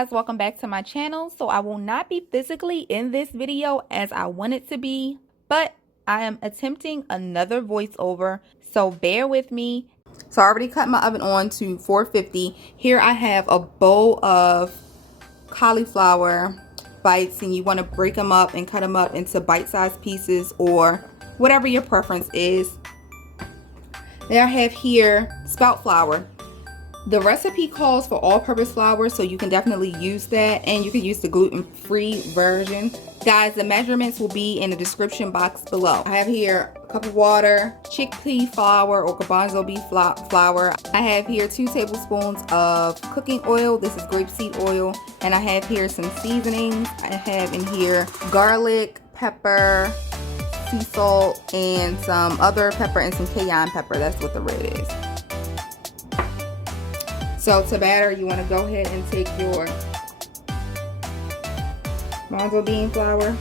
guys, welcome back to my channel. So I will not be physically in this video as I want it to be, but I am attempting another voiceover, so bear with me. So I already cut my oven on to 450. Here I have a bowl of cauliflower bites, and you want to break them up and cut them up into bite-sized pieces or whatever your preference is. Then I have here spout flour. The recipe calls for all-purpose flour, so you can definitely use that, and you can use the gluten-free version. Guys, the measurements will be in the description box below. I have here a cup of water, chickpea flour or garbanzo beef flour. I have here 2 tablespoons of cooking oil. This is grapeseed oil. And I have here some seasonings. I have in here garlic, pepper, sea salt, and some other pepper and some cayenne pepper. That's what the red is. So to batter, you want to go ahead and take your garbanzo bean flour.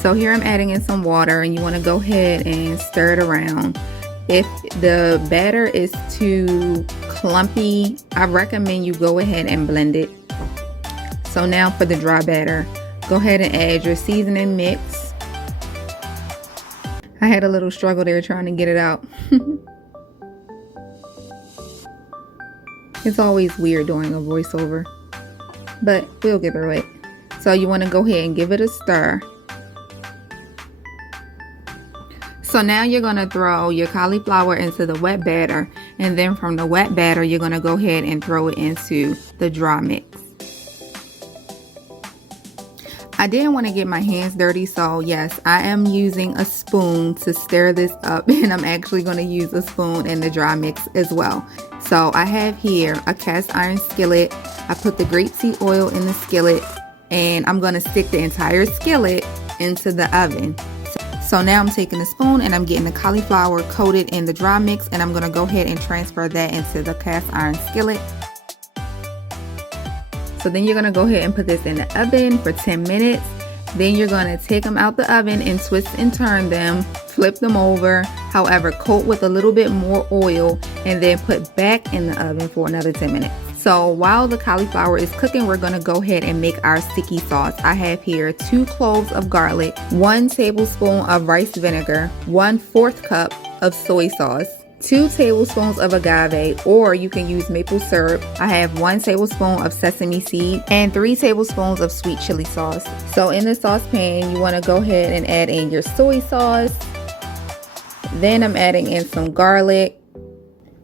So here I'm adding in some water, and you want to go ahead and stir it around. If the batter is too clumpy, I recommend you go ahead and blend it. So now for the dry batter, go ahead and add your seasoning mix. I had a little struggle there trying to get it out. It's always weird doing a voiceover, but we'll get through it. So you want to go ahead and give it a stir. So now you're going to throw your cauliflower into the wet batter, and then from the wet batter you're going to go ahead and throw it into the dry mix. I didn't want to get my hands dirty, so yes, I am using a spoon to stir this up, and I'm actually going to use a spoon in the dry mix as well. So I have here a cast iron skillet. I put the grapeseed oil in the skillet, and I'm going to stick the entire skillet into the oven. So now I'm taking a spoon and I'm getting the cauliflower coated in the dry mix, and I'm going to go ahead and transfer that into the cast iron skillet. So then you're going to go ahead and put this in the oven for 10 minutes. Then you're going to take them out the oven and twist and turn them, flip them over, however, coat with a little bit more oil, and then put back in the oven for another 10 minutes. So while the cauliflower is cooking, we're going to go ahead and make our sticky sauce. I have here 2 cloves of garlic, 1 tablespoon of rice vinegar, 1/4 cup of soy sauce, 2 tablespoons of agave, or you can use maple syrup. I have 1 tablespoon of sesame seed and 3 tablespoons of sweet chili sauce. So in the saucepan, you want to go ahead and add in your soy sauce. Then I'm adding in some garlic.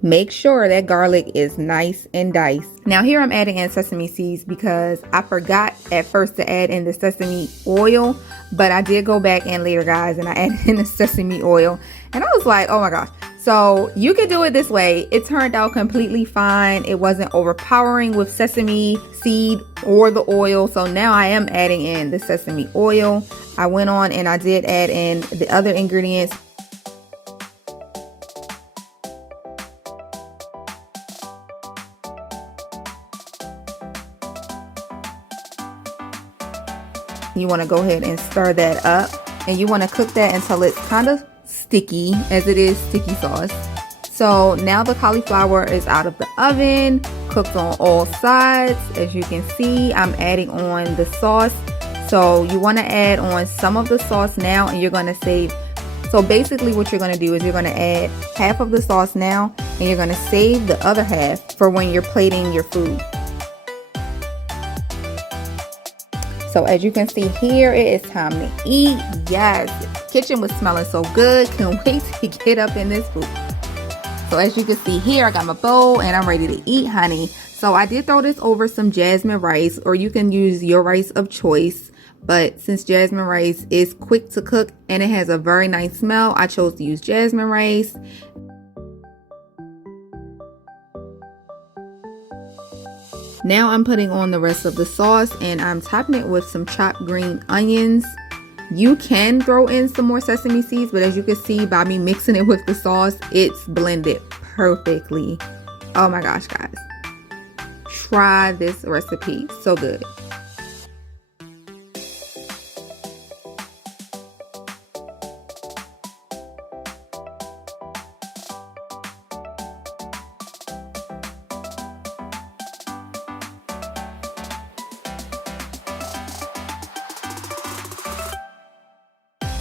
Make sure that garlic is nice and diced. Now here I'm adding in sesame seeds because I forgot at first to add in the sesame oil, but I did go back in later, guys, and I added in the sesame oil, and I was like, oh my gosh. So you can do it this way. It turned out completely fine. It wasn't overpowering with sesame seed or the oil. So now I am adding in the sesame oil. I went on and I did add in the other ingredients. You want to go ahead and stir that up, and you want to cook that until it's kind of sticky, as it is sticky sauce. So now the cauliflower is out of the oven, cooked on all sides. As you can see, I'm adding on the sauce. So you want to add on some of the sauce now, and you're going to save. So basically what you're going to do is you're going to add half of the sauce now, and you're going to save the other half for when you're plating your food. So as you can see here, it is time to eat. Yes, kitchen was smelling so good. Can't wait to get up in this food. So as you can see here, I got my bowl and I'm ready to eat, honey. So I did throw this over some jasmine rice, or you can use your rice of choice. But since jasmine rice is quick to cook and it has a very nice smell, I chose to use jasmine rice. Now I'm putting on the rest of the sauce, and I'm topping it with some chopped green onions. You can throw in some more sesame seeds, but as you can see by me mixing it with the sauce, it's blended perfectly. Oh my gosh, guys. Try this recipe. So good.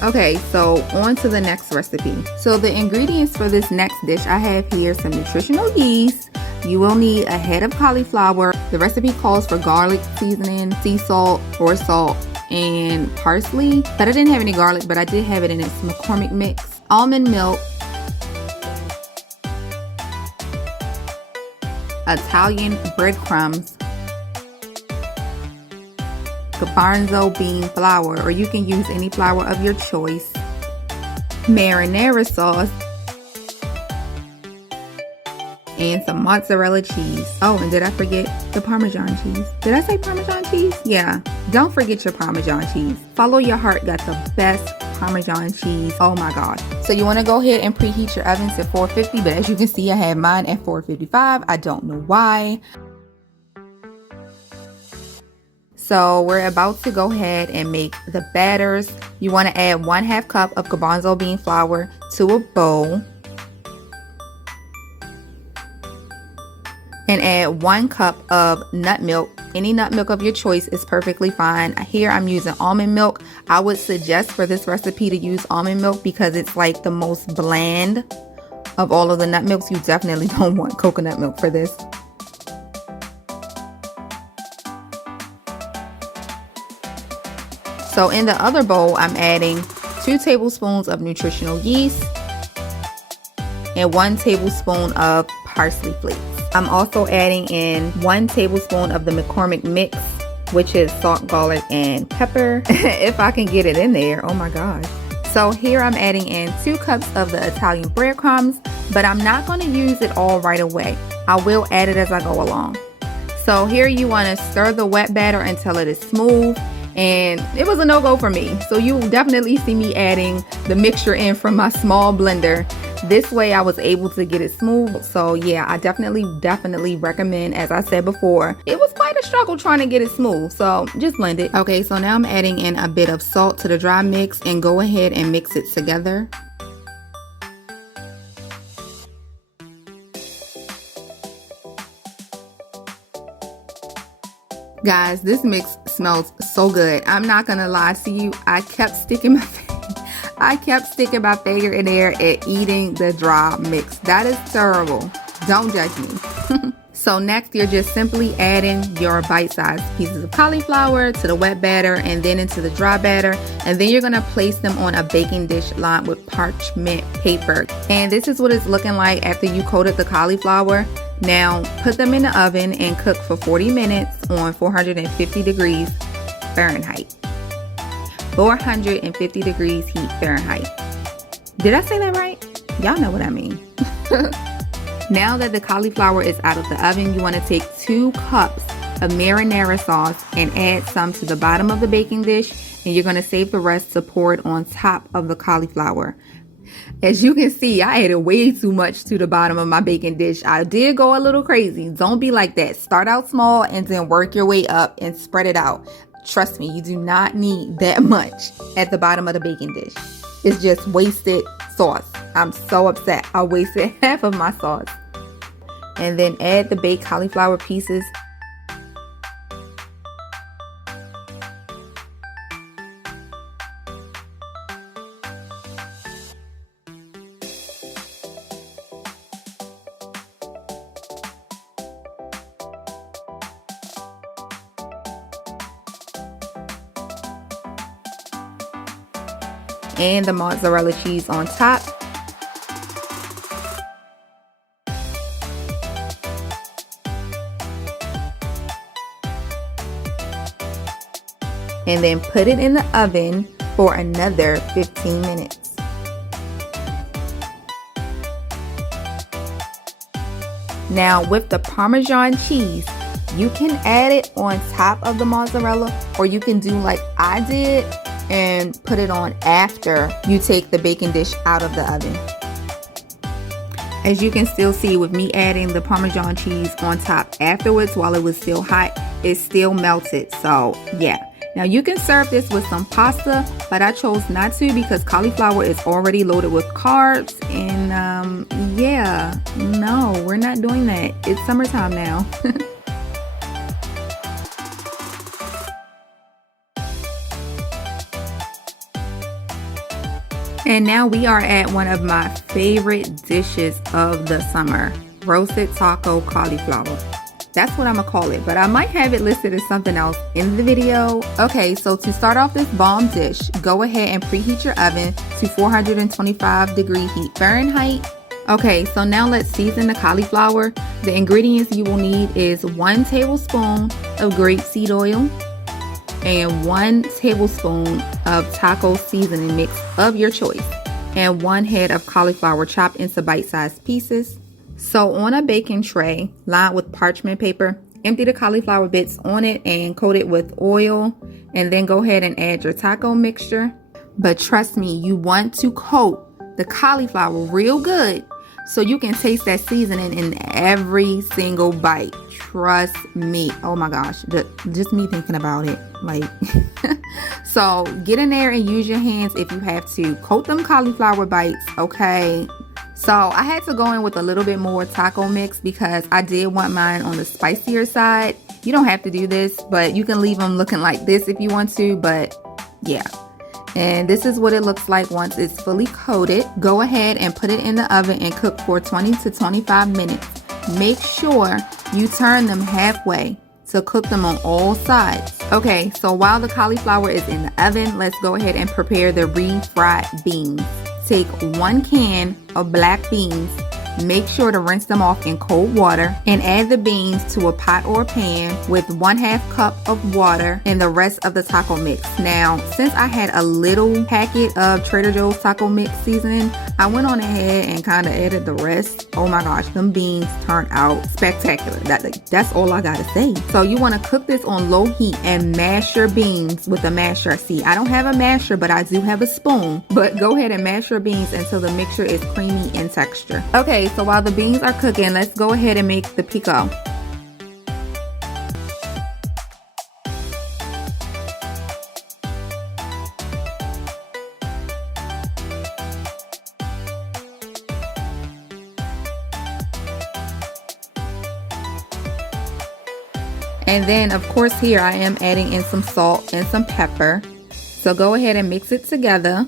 Okay, so on to the next recipe. So the ingredients for this next dish, I have here some nutritional yeast. You will need a head of cauliflower. The recipe calls for garlic seasoning, sea salt or salt, and parsley. But I didn't have any garlic, but I did have it in its McCormick mix. Almond milk, Italian breadcrumbs, garbanzo bean flour, or you can use any flour of your choice, marinara sauce, and some mozzarella cheese. Oh, and did I forget the Parmesan cheese? Did I say Parmesan cheese? Yeah, don't forget your Parmesan cheese. Follow Your Heart got the best Parmesan cheese. Oh my God. So you want to go ahead and preheat your ovens at 450, but as you can see, I have mine at 455. I don't know why. So we're about to go ahead and make the batters. You want to add 1/2 cup of garbanzo bean flour to a bowl. And add 1 cup of nut milk. Any nut milk of your choice is perfectly fine. Here I'm using almond milk. I would suggest for this recipe to use almond milk because it's like the most bland of all of the nut milks. You definitely don't want coconut milk for this. So in the other bowl, I'm adding 2 tablespoons of nutritional yeast and 1 tablespoon of parsley flakes. I'm also adding in 1 tablespoon of the McCormick mix, which is salt, garlic, and pepper. If I can get it in there, oh my gosh. So here I'm adding in 2 cups of the Italian breadcrumbs, but I'm not going to use it all right away. I will add it as I go along. So here you want to stir the wet batter until it is smooth. And it was a no-go for me. So you will definitely see me adding the mixture in from my small blender. This way I was able to get it smooth. So yeah, I definitely recommend, as I said before, it was quite a struggle trying to get it smooth. So just blend it. Okay, so now I'm adding in a bit of salt to the dry mix and go ahead and mix it together. Guys, this mix smells so good. I'm not gonna lie to you. I kept sticking my finger in there and eating the dry mix. That is terrible. Don't judge me. So next, you're just simply adding your bite-sized pieces of cauliflower to the wet batter and then into the dry batter. And then you're gonna place them on a baking dish lined with parchment paper. And this is what it's looking like after you coated the cauliflower. Now put them in the oven and cook for 40 minutes on 450 degrees Fahrenheit. 450 degrees heat Fahrenheit. Did I say that right? Y'all know what I mean. Now that the cauliflower is out of the oven, you want to take 2 cups of marinara sauce and add some to the bottom of the baking dish, and you're going to save the rest to pour it on top of the cauliflower. As you can see, I added way too much to the bottom of my baking dish. I did go a little crazy. Don't be like that. Start out small and then work your way up and spread it out. Trust me, you do not need that much at the bottom of the baking dish. It's just wasted sauce. I'm so upset. I wasted half of my sauce. And then add the baked cauliflower pieces. And the mozzarella cheese on top. And then put it in the oven for another 15 minutes. Now with the Parmesan cheese, you can add it on top of the mozzarella, or you can do like I did and put it on after you take the baking dish out of the oven. As you can still see, with me adding the Parmesan cheese on top afterwards while it was still hot, it still melted. So yeah. Now you can serve this with some pasta, but I chose not to because cauliflower is already loaded with carbs, and yeah, no, we're not doing that. It's summertime now. And now we are at one of my favorite dishes of the summer, roasted taco cauliflower. That's what I'm gonna call it, but I might have it listed as something else in the video. Okay, so to start off this bomb dish, go ahead and preheat your oven to 425-degree heat Fahrenheit. Okay, so now let's season the cauliflower. The ingredients you will need is 1 tablespoon of grapeseed oil and 1 tablespoon of taco seasoning mix of your choice and 1 head of cauliflower chopped into bite-sized pieces. So on a baking tray lined with parchment paper, empty the cauliflower bits on it and coat it with oil, and then go ahead and add your taco mixture. But trust me, you want to coat the cauliflower real good so you can taste that seasoning in every single bite. Trust me. Oh my gosh, just me thinking about it. Like, so get in there and use your hands if you have to. Coat them cauliflower bites, okay? So I had to go in with a little bit more taco mix because I did want mine on the spicier side. You don't have to do this, but you can leave them looking like this if you want to, but yeah. And this is what it looks like once it's fully coated. Go ahead and put it in the oven and cook for 20 to 25 minutes. Make sure you turn them halfway to cook them on all sides. Okay, so while the cauliflower is in the oven, let's go ahead and prepare the refried beans. Take 1 can of black beans, make sure to rinse them off in cold water, and add the beans to a pot or pan with 1/2 cup of water and the rest of the taco mix. Now, since I had a little packet of Trader Joe's taco mix seasoning, I went on ahead and kind of added the rest. Oh my gosh, them beans turned out spectacular. That's all I gotta say. So you want to cook this on low heat and mash your beans with a masher. See, I don't have a masher, but I do have a spoon. But go ahead and mash your beans until the mixture is creamy in texture. Okay, so while the beans are cooking, let's go ahead and make the pico. And then, of course, here I am adding in some salt and some pepper. So go ahead and mix it together.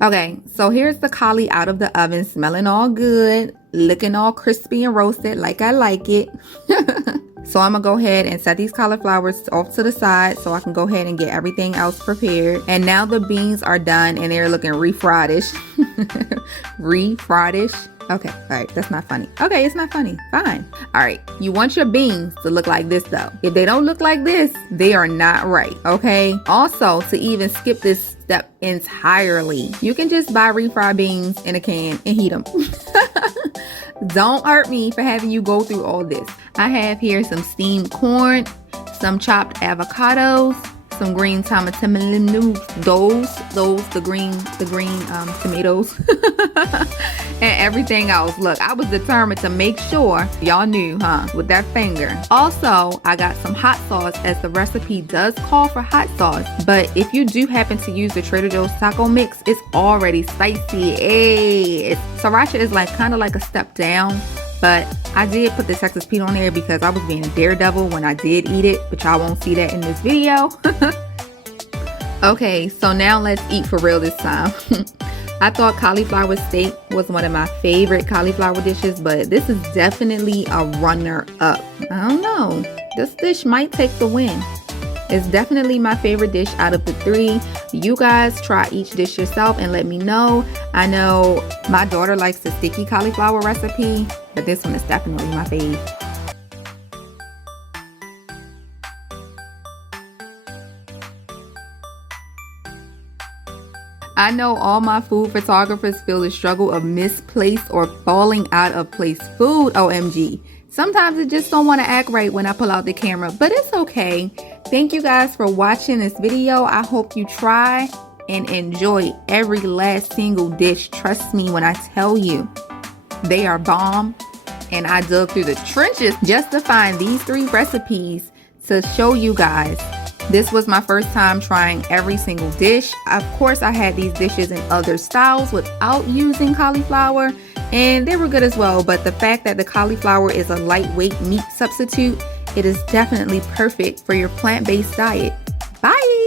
Okay, so here's the cauli out of the oven, smelling all good, looking all crispy and roasted like I like it. So I'm gonna go ahead and set these cauliflowers off to the side so I can go ahead and get everything else prepared. And now the beans are done and they're looking refried-ish. Refried-ish. Okay, all right, that's not funny. Okay, it's not funny, fine. All right, you want your beans to look like this though. If they don't look like this, they are not right, okay? Also, to even skip this step entirely, you can just buy refried beans in a can and heat them. Don't hurt me for having you go through all this. I have here some steamed corn, some chopped avocados, some green tomatoes, the green tomatoes, and everything else. Look, I was determined to make sure y'all knew, with that finger. Also, I got some hot sauce, as the recipe does call for hot sauce, but if you do happen to use the Trader Joe's taco mix, it's already spicy. Hey, sriracha is like kind of like a step down. But I did put the Texas Pete on there because I was being a daredevil when I did eat it, but y'all won't see that in this video. Okay, so now let's eat for real this time. I thought cauliflower steak was one of my favorite cauliflower dishes, but this is definitely a runner-up. I don't know. This dish might take the win. It's definitely my favorite dish out of the 3. You guys try each dish yourself and let me know. I know my daughter likes the sticky cauliflower recipe, but this one is definitely my fave. I know all my food photographers feel the struggle of misplaced or falling out of place food, OMG. Sometimes it just don't want to act right when I pull out the camera, but it's okay. Thank you guys for watching this video. I hope you try and enjoy every last single dish. Trust me when I tell you, they are bomb. And I dug through the trenches just to find these 3 recipes to show you guys. This was my first time trying every single dish. Of course, I had these dishes in other styles without using cauliflower, and they were good as well. But the fact that the cauliflower is a lightweight meat substitute, it is definitely perfect for your plant-based diet. Bye!